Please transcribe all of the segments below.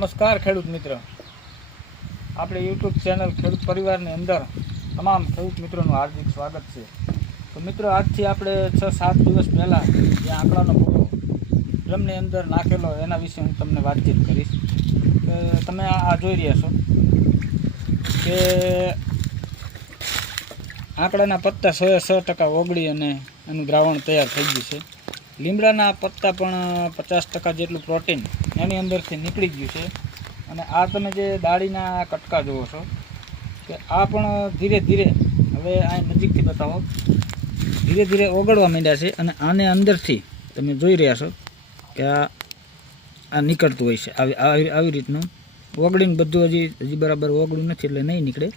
નમસ્કાર ખેડૂત મિત્ર, આપણે યુટ્યુબ ચેનલ ખેડૂત પરિવારની અંદર તમામ ખેડૂત મિત્રોનું હાર્દિક સ્વાગત છે. તો મિત્રો, આજથી આપણે 6-7 દિવસ પહેલાં જે આંકડાનો પૂરો ડ્રમની અંદર નાખેલો એના વિશે હું તમને વાતચીત કરીશ. કે તમે આ જોઈ રહ્યા છો કે આંકડાના પત્તા 100% ઓગળી અને એનું દ્રાવણ તૈયાર થઈ ગયું છે. લીમડાના પત્તા પણ 50% જેટલું પ્રોટીન એની અંદરથી નીકળી ગયું છે. અને આ તમે જે દાળીના કટકા જુઓ છો કે આ પણ ધીરે ધીરે, હવે આ નજીકથી બતાવો, ધીરે ધીરે ઓગળવા માંડ્યા છે. અને આને અંદરથી તમે જોઈ રહ્યા છો કે આ નીકળતું હોય છે આવી રીતનું ઓગળીને. બધું હજી બરાબર ઓગળ્યું નથી એટલે નહીં નીકળે.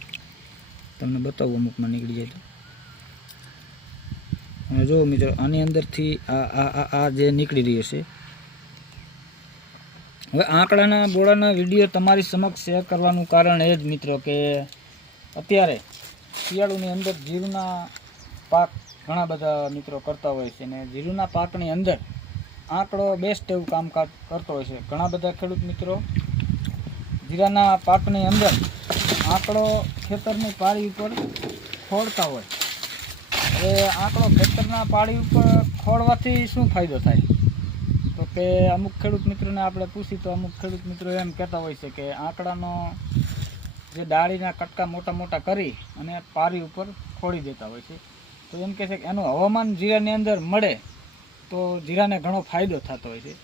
તમને બતાવું, અમુકમાં નીકળી જાય તો. અને જો મિત્રો, આની અંદરથી આ જે નીકળી રહ્યું છે. હવે આંકડાના બોળાના વિડીયો તમારી સમક્ષ શેર કરવાનું કારણ એ જ મિત્રો કે અત્યારે શિયાળુની અંદર જીરુના પાક ઘણા બધા મિત્રો કરતા હોય છે. અને જીરુના પાકની અંદર આંકડો બેસ્ટ એવું કામકાજ કરતો હોય છે. ઘણા બધા ખેડૂત મિત્રો જીરાના પાકની અંદર આંકડો ખેતરની પાળી ઉપર ખોડતા હોય. હવે આંકડો ખેતરના પાળી ઉપર ખોડવાથી શું ફાયદો થાય? તો કે અમુક ખેડૂત મિત્રોને આપણે પૂછી તો અમુક ખેડૂત મિત્રો એમ કહેતા હોય છે કે આંકડાનો જે ડાળીના કટકા મોટા મોટા કરી અને પારી ઉપર ખોડી દેતા હોય છે. તો એમ કહે છે કે એનું હવામાન જીરાની અંદર મળે તો જીરાને ઘણો ફાયદો થતો હોય છે.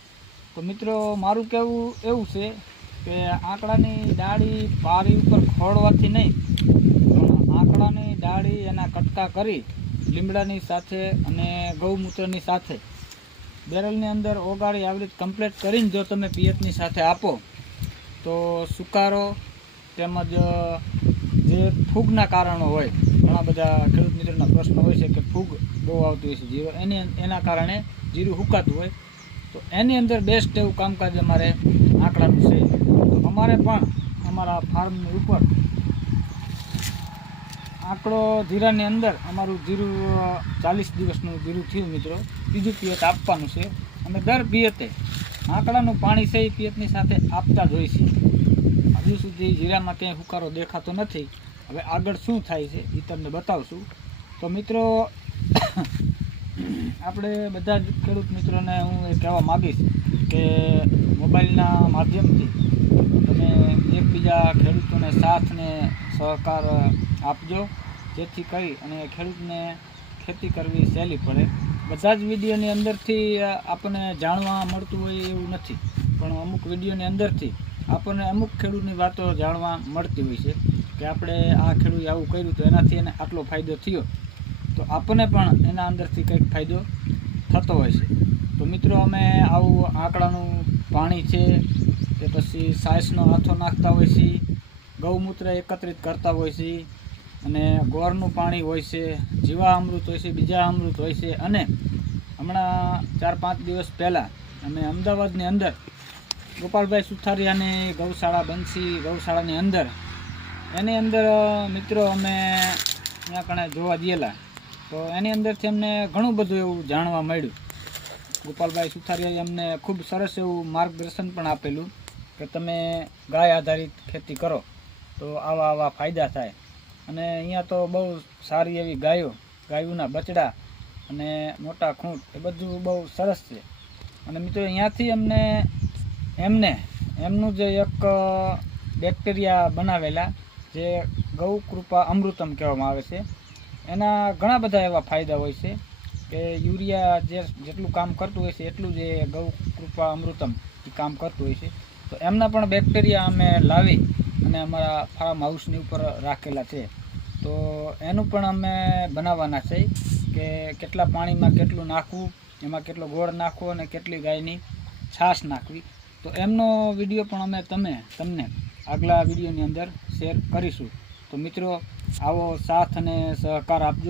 તો મિત્રો, મારું કહેવું એવું છે કે આંકડાની ડાળી પારી ઉપર ખોડવાથી નહીં, પણ આંકડાની ડાળી એના કટકા કરી લીમડાની સાથે અને ગૌમૂત્રની સાથે બેરલની અંદર ઓગાળી આવી રીતે કમ્પ્લીટ કરીને જો તમે પિયતની સાથે આપો તો સુકારો તેમજ જે ફૂગના કારણો હોય, ઘણા બધા ખેડૂત મિત્રોના પ્રશ્ન હોય છે કે ફૂગ બહુ આવતી હોય છે જીરો, એના કારણે જીરું હુકાતું હોય. તો એની અંદર બેસ્ટ એવું કામકાજ અમારે આંકડાનું છે. તો અમારે પણ અમારા ફાર્મની ઉપર આંકડો જીરાની અંદર અમારું જીરું 40 દિવસનું જીરું થયું મિત્રો, ત્રીજું પિયત આપવાનું છે. અમે દર પિયતે આંકડાનું પાણી છે એ પિયતની સાથે આપતા જ હોય છે. હજુ સુધી જીરામાં ક્યાંય હુકારો દેખાતો નથી. હવે આગળ શું થાય છે એ તમને બતાવશું. તો મિત્રો, આપણે બધા જ ખેડૂત મિત્રોને હું એ કહેવા માગીશ કે મોબાઈલના માધ્યમથી તમે એકબીજા ખેડૂતોને સાથને સહકાર આપજો, જેથી કરી અને ખેડૂતને ખેતી કરવી સહેલી પડે. બધા જ વિડીયોની અંદરથી આપણને જાણવા મળતું હોય એવું નથી, પણ અમુક વિડીયોની અંદરથી આપણને અમુક ખેડૂતની વાતો જાણવા મળતી હોય છે કે આપણે આ ખેડૂતે આવું કર્યું તો એનાથી એને આટલો ફાયદો થયો, તો આપણને પણ એના અંદરથી કંઈક ફાયદો થતો હોય છે. તો મિત્રો, અમે આવું આંકડાનું પાણી છે કે પછી સાયસનો હાથો નાખતા હોય છે, ગૌમૂત્ર એકત્રિત કરતા હોય છે, અને ગોળનું પાણી હોય છે, જીવા અમૃત હોય છે, બીજા અમૃત હોય છે. અને હમણાં 4-5 દિવસ પહેલાં અમે અમદાવાદની અંદર ગોપાલભાઈ સુથારિયાની ગૌશાળા બંસી ગૌશાળાની અંદર એની અંદર મિત્રો અમે ત્યાં કણે જોવા ગયેલા. તો એની અંદરથી અમને ઘણું બધું એવું જાણવા મળ્યું. ગોપાલભાઈ સુથારિયાએ અમને ખૂબ સરસ એવું માર્ગદર્શન પણ આપેલું કે તમે ગાય આધારિત ખેતી કરો તો આવા ફાયદા થાય. અને અહીંયા તો બહુ સારી એવી ગાયોના બચડા અને મોટા ખૂંટ એ બધું બહુ સરસ છે. અને મિત્રો, અહીંયાથી એમનું જે એક બેક્ટેરિયા બનાવેલા જે ગૌ કૃપા અમૃતમ કહેવામાં આવે છે, એના ઘણા બધા એવા ફાયદા હોય છે કે યુરિયા જેટલું કામ કરતું હોય છે એટલું જ એ ગૌ કૃપા અમૃતમ એ કામ કરતું હોય છે. તો એમના પણ બેક્ટેરિયા અમે લાવી અને અમારા ફાર્મ હાઉસની ઉપર રાખેલા છે. તો એનું પણ અમે બનાવવાના છે કે કેટલા પાણીમાં કેટલું નાખવું, એમાં કેટલો ગોળ નાખવો અને કેટલી ગાયની છાશ નાખવી. તો એમનો વિડીયો પણ અમે તમને આગલા વિડીયોની અંદર શેર કરીશું. તો મિત્રો, આવો સાથ અને સહકાર આપજો.